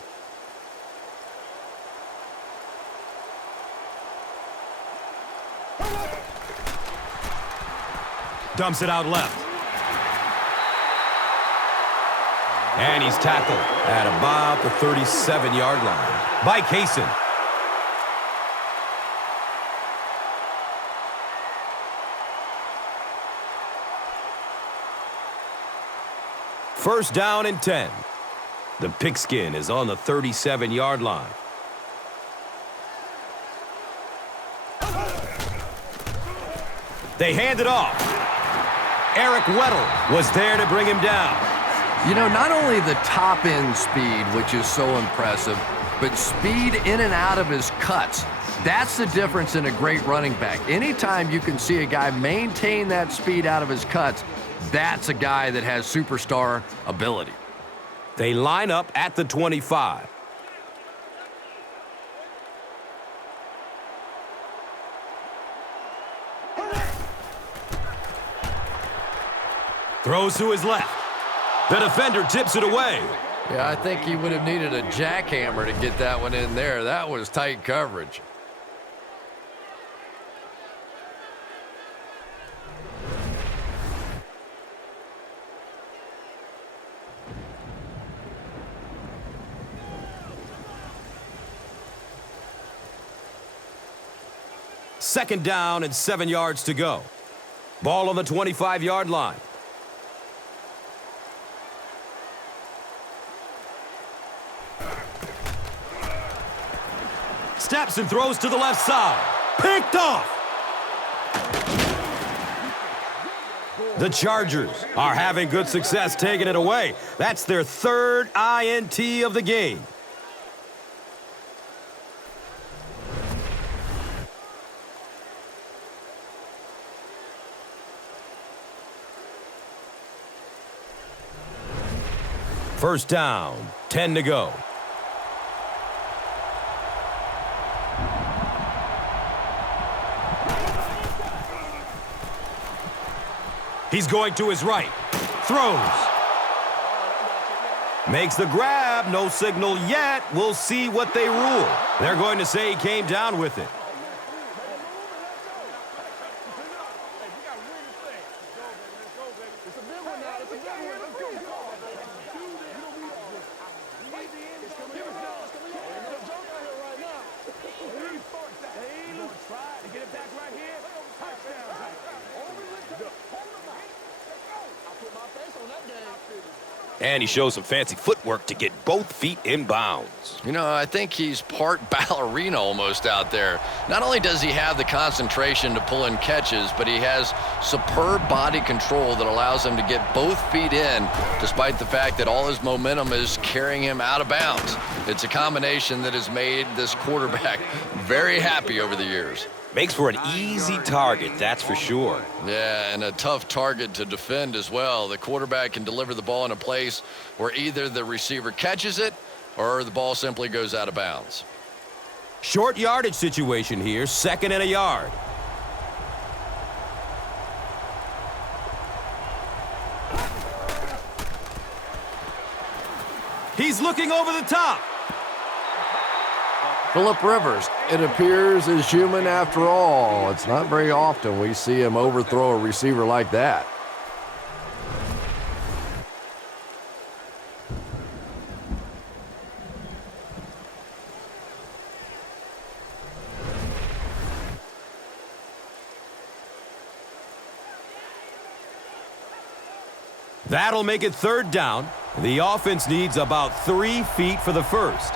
Dumps it out left. And he's tackled at about the 37-yard line by Kaysen. First down and 10. The pigskin is on the 37-yard line. They hand it off. Eric Weddle was there to bring him down. You know, not only the top-end speed, which is so impressive, but speed in and out of his cuts. That's the difference in a great running back. Anytime you can see a guy maintain that speed out of his cuts, that's a guy that has superstar ability. They line up at the 25. Throws to his left. The defender tips it away. Yeah, I think he would have needed a jackhammer to get that one in there. That was tight coverage. Second down and 7 yards to go. Ball on the 25-yard line. Steps and throws to the left side. Picked off. The Chargers are having good success taking it away. That's their 3rd INT of the game. First down, 10 to go. He's going to his right. Throws. Makes the grab. No signal yet. We'll see what they rule. They're going to say he came down with it. And he shows some fancy footwork to get both feet in bounds. You know, I think he's part ballerina almost out there. Not only does he have the concentration to pull in catches, but he has superb body control that allows him to get both feet in, despite the fact that all his momentum is carrying him out of bounds. It's a combination that has made this quarterback very happy over the years. Makes for an easy target, that's for sure. Yeah, and a tough target to defend as well. The quarterback can deliver the ball in a place where either the receiver catches it or the ball simply goes out of bounds. Short yardage situation here, 2nd and a yard. He's looking over the top. Phillip Rivers, it appears, is human after all. It's not very often we see him overthrow a receiver like that. That'll make it 3rd down. The offense needs about 3 feet for the first.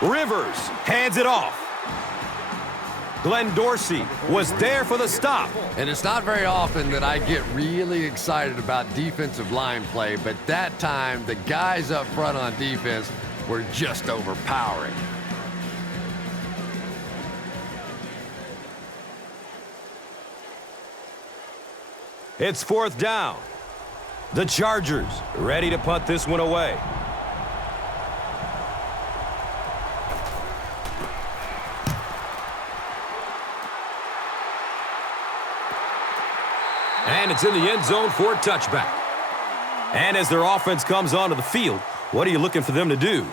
Rivers hands it off. Glenn Dorsey was there for the stop. And it's not very often that I get really excited about defensive line play, but that time the guys up front on defense were just overpowering. It's 4th down. The Chargers ready to punt this one away. And it's in the end zone for a touchback. And as their offense comes onto the field, what are you looking for them to do?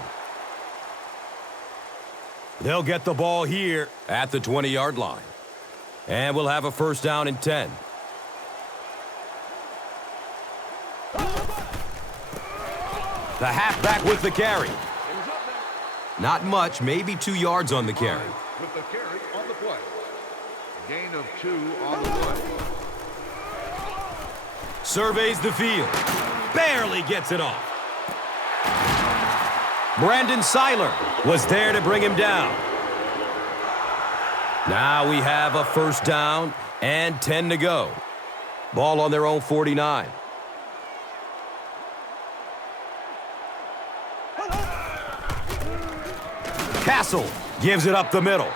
They'll get the ball here at the 20-yard line. And we'll have a 1st down and 10. The halfback with the carry. Not much, maybe 2 yards on the carry. With the carry on the play. Gain of 2 on the play. Surveys the field. Barely gets it off. Brandon Seiler was there to bring him down. Now we have a 1st down and 10 to go. Ball on their own 49. Castle gives it up the middle.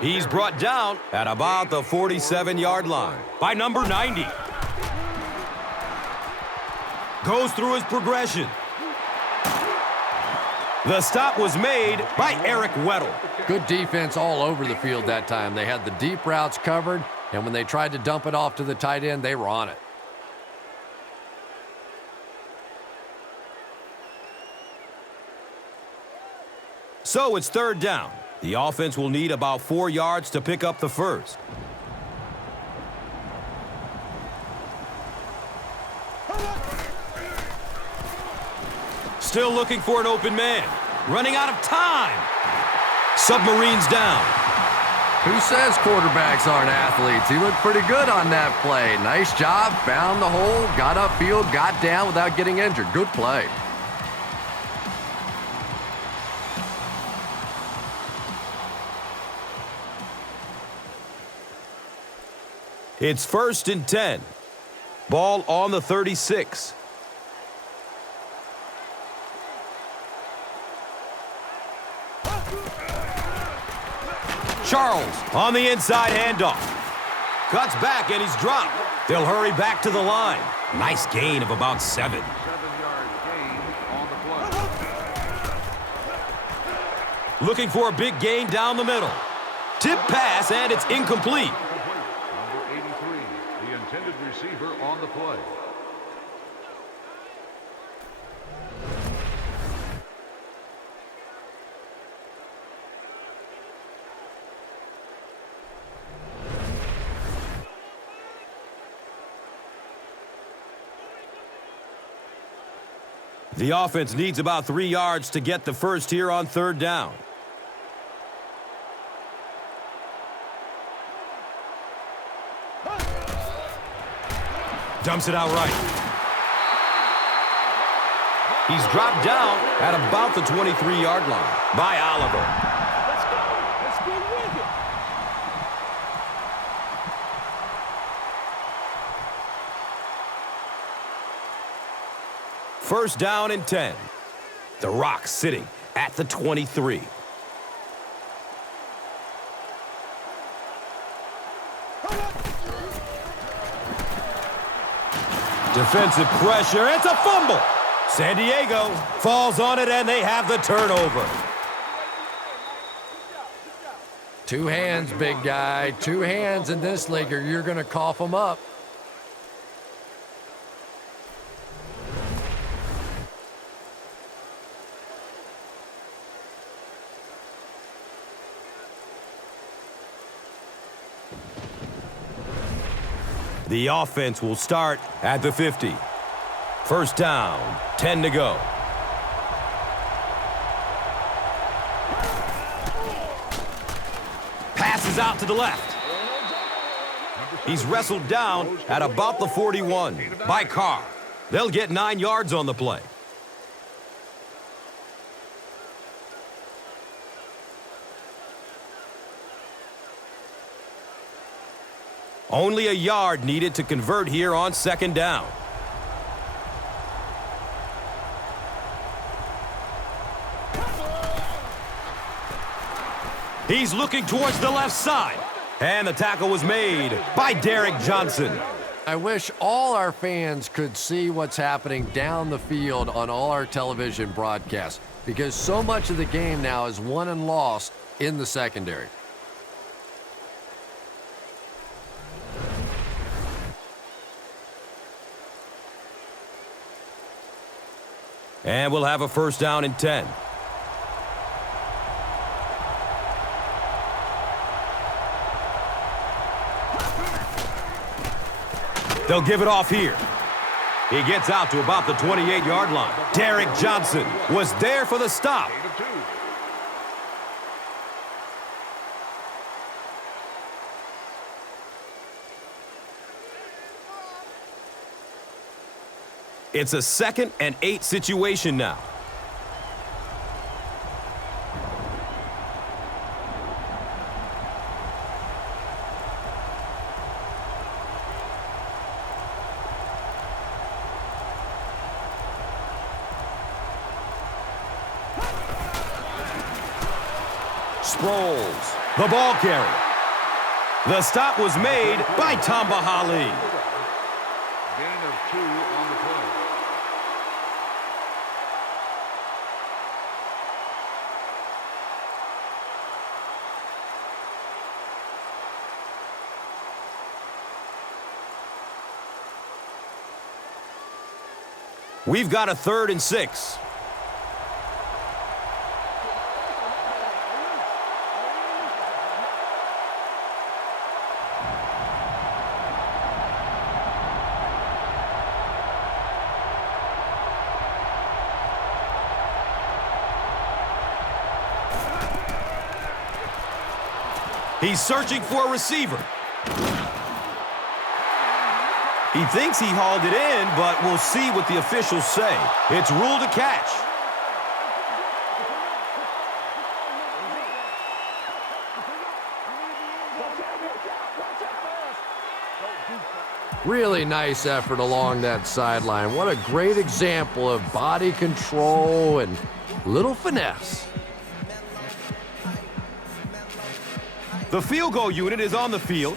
He's brought down at about the 47-yard line by number 90. Goes through his progression. The stop was made by Eric Weddle. Good defense all over the field that time. They had the deep routes covered, and when they tried to dump it off to the tight end, they were on it. So it's 3rd down. The offense will need about 4 yards to pick up the first. Still looking for an open man. Running out of time. Submarines down. Who says quarterbacks aren't athletes? He looked pretty good on that play. Nice job, found the hole, got upfield, got down without getting injured. Good play. It's 1st and 10. Ball on the 36. Charles on the inside handoff. Cuts back and he's dropped. They'll hurry back to the line. Nice gain of about 7. 7-yard gain on the play. looking for a big gain down the middle. Tip pass, and it's incomplete. Number 83, the intended receiver on the play. The offense needs about 3 yards to get the first here on 3rd down. Dumps it out right. He's dropped down at about the 23-yard line by Oliver. Let's go. Let's get with it. First down and 10. The Rock sitting at the 23. Defensive pressure. It's a fumble. San Diego falls on it, and they have the turnover. 2 hands, big guy. 2 hands in this league, or you're going to cough them up. The offense will start at the 50. First down, 10 to go. Passes out to the left. He's wrestled down at about the 41 by Carr. They'll get 9 yards on the play. Only a yard needed to convert here on 2nd down. He's looking towards the left side. And the tackle was made by Derek Johnson. I wish all our fans could see what's happening down the field on all our television broadcasts, because so much of the game now is won and lost in the secondary. And we'll have a first down and 10. They'll give it off here. He gets out to about the 28-yard line. Derek Johnson was there for the stop. It's a 2nd and 8 situation now. Sproles, the ball carrier. The stop was made by Tamba Hali. Gain of 2 on the play. We've got a 3rd and 6. He's searching for a receiver. He thinks he hauled it in, but we'll see what the officials say. It's ruled a catch. Really nice effort along that sideline. What a great example of body control and little finesse. The field goal unit is on the field.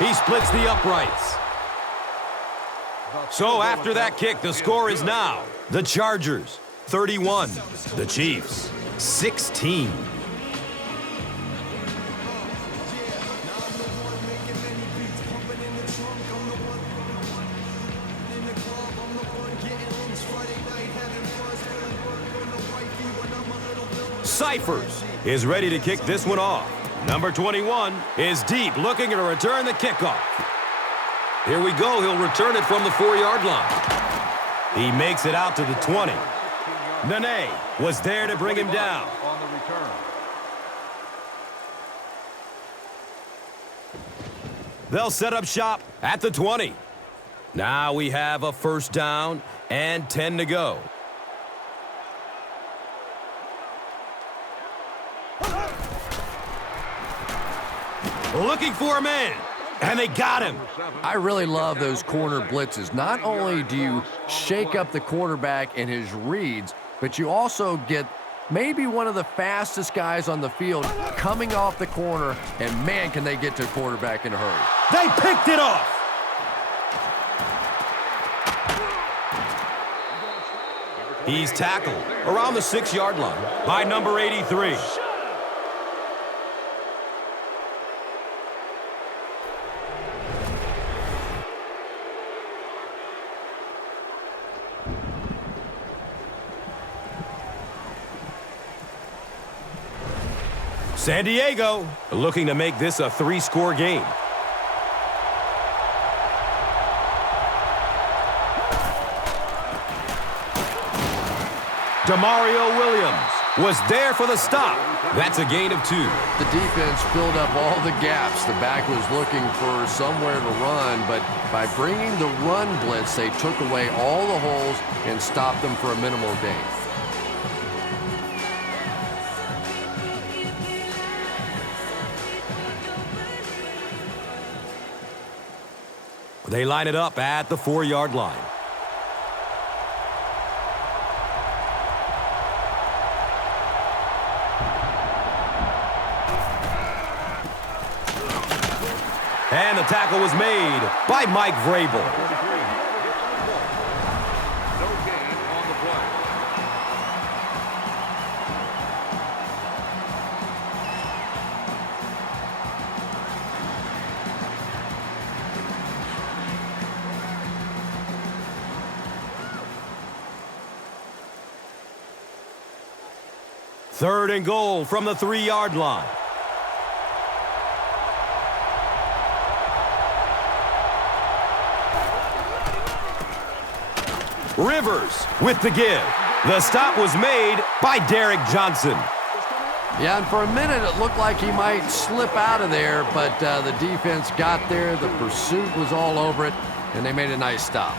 He splits the uprights. So after that kick, the score is now the Chargers 31, the Chiefs 16. Cyphers is ready to kick this one off. Number 21 is deep, looking to return the kickoff. Here we go. He'll return it from the 4-yard line. He makes it out to the 20. Nene was there to bring him down. On the return. They'll set up shop at the 20. Now we have a first down and 10 to go. Looking for a man, and they got him. I really love those corner blitzes. Not only do you shake up the quarterback and his reads, but you also get maybe one of the fastest guys on the field coming off the corner, and man, can they get to the quarterback in a hurry. They picked it off. He's tackled around the 6-yard line by number 83. San Diego looking to make this a 3-score game. Demario Williams was there for the stop. That's a gain of 2. The defense filled up all the gaps. The back was looking for somewhere to run, but by bringing the run blitz, they took away all the holes and stopped them for a minimal gain. They line it up at the 4-yard line. And the tackle was made by Mike Vrabel. No gain on the play. Third and goal from the 3-yard line. Rivers with the give. The stop was made by Derek Johnson. Yeah, and for a minute it looked like he might slip out of there, but the defense got there, the pursuit was all over it, and they made a nice stop.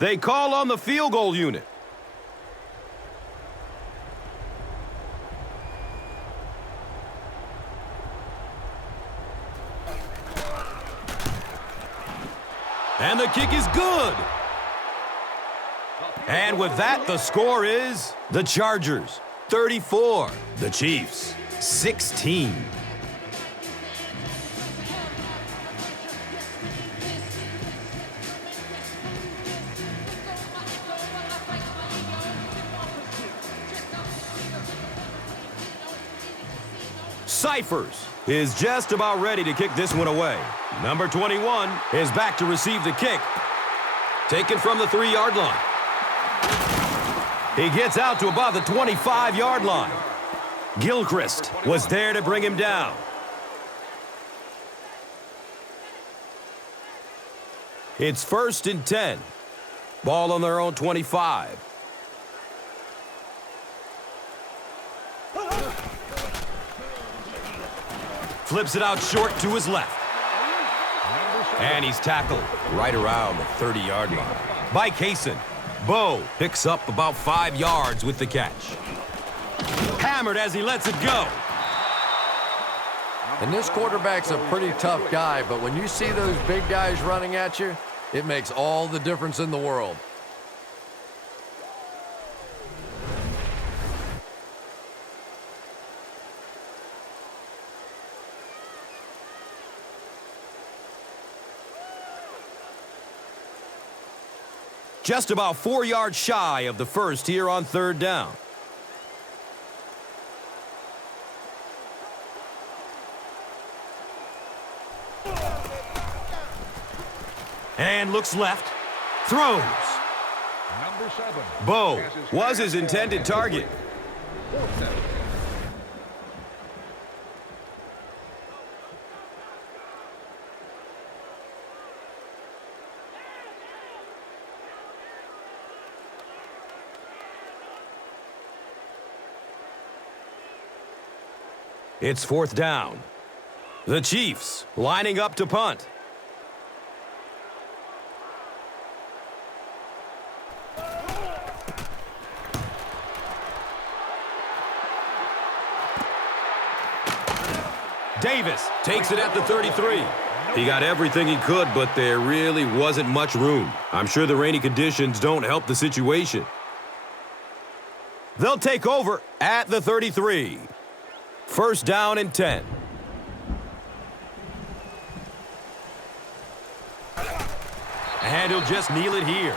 They call on the field goal unit. And the kick is good. And with that, the score is the Chargers 34, the Chiefs 16. Cyphers is just about ready to kick this one away. Number 21 is back to receive the kick. Taken from the 3-yard line. He gets out to about the 25-yard line. Gilchrist was there to bring him down. It's 1st and 10. Ball on their own 25. Flips it out short to his left. And he's tackled right around the 30-yard line by Kaysen. Bo picks up about 5 yards with the catch. Hammered as he lets it go. And this quarterback's a pretty tough guy, but when you see those big guys running at you, it makes all the difference in the world. Just about 4 yards shy of the first here on 3rd down. And looks left. Throws. Number 7. Bo was his intended target. 4th down. It's 4th down. The Chiefs lining up to punt. Davis takes it at the 33. He got everything he could, but there really wasn't much room. I'm sure the rainy conditions don't help the situation. They'll take over at the 33. 1st down and 10. And he'll just kneel it here.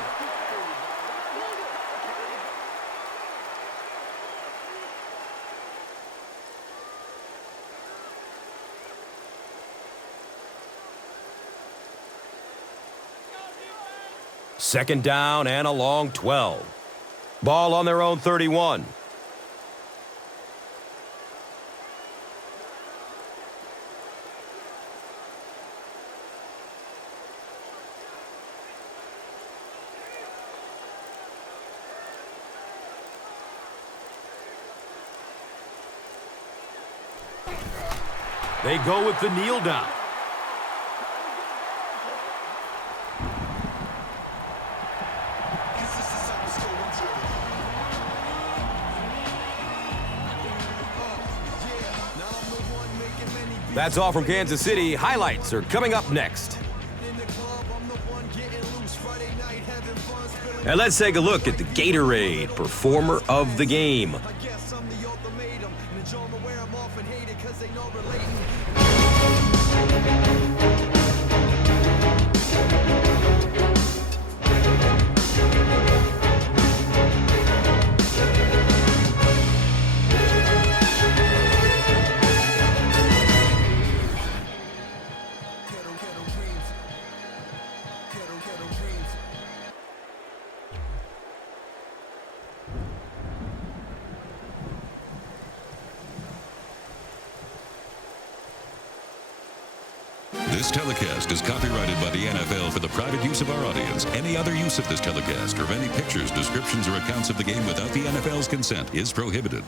Second down and a long 12. Ball on their own 31. They go with the kneel down. That's all from Kansas City. Highlights are coming up next. And let's take a look at the Gatorade Performer of the Game. This telecast is copyrighted by the NFL for the private use of our audience. Any other use of this telecast or of any pictures, descriptions, or accounts of the game without the NFL's consent is prohibited.